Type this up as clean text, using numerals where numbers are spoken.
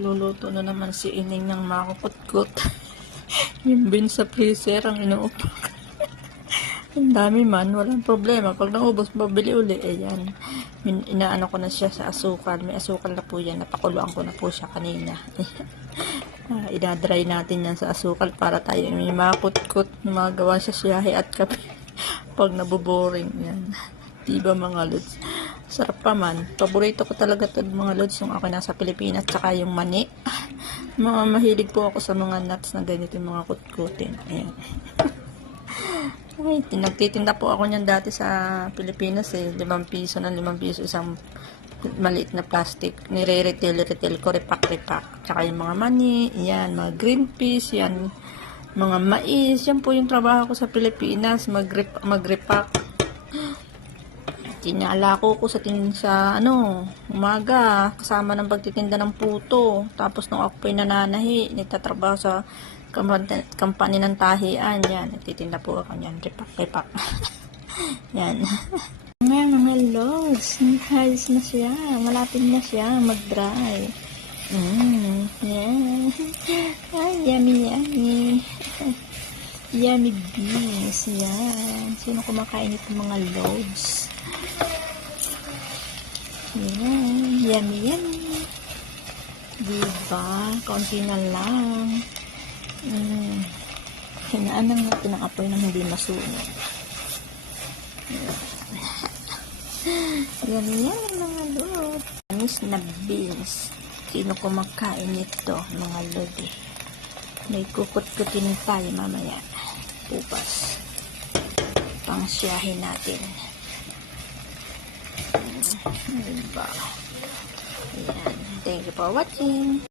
Luluto na naman si Ining ng makukutkot. Yung beans sa freezer ang inuupo. Ang dami man, walang problema. Pag naubos, mabili uli. Ayan. Inaano ko na siya sa asukal. May asukal na po yan. Napakuluan ko na po siya kanina. Idadry natin yan sa asukal para tayo may makutkot. Magawa siya siyahe at kape. Pag nabuboring yan. Diba mga lods? Sarap pa man. Paborito ko talaga ito mga lods nung ako nasa Pilipinas. Tsaka yung mani. Mahilig po ako sa mga nuts na ganito yung mga kutkutin. Ayan. Ay, nagtitinda po ako niyan dati sa Pilipinas eh. 5 piso ng 5 piso isang maliit na plastic. Nire-retail ko, repack. Tsaka yung mga mani, yan, mga green peas, yan, mga mais. Yan po yung trabaho ko sa Pilipinas, mag-repack. Tinala ko sa umaga, kasama ng pagtitinda ng puto. Tapos nung ako po'y nananahi, nagtatrabaho sa company ng tahian. Yan, nagtitinda po ako yan, repack. Yan. Mga lods, ayos na siya. Malapit na siya mag-dry. Yan. Ay, yummy. Yummy beans. Yan. Sino kumakain ito mga lods? Yan. Yummy. Diba? Kaunti na lang. Hinaan natin ang apoy na hindi masunog. Yan mga lod. Anis na beans. Sino kumakain ito mga lod eh. May kukut-kutin tayo mamaya. Pupas. Pangsyahin natin. Diba? Yan. Thank you for watching.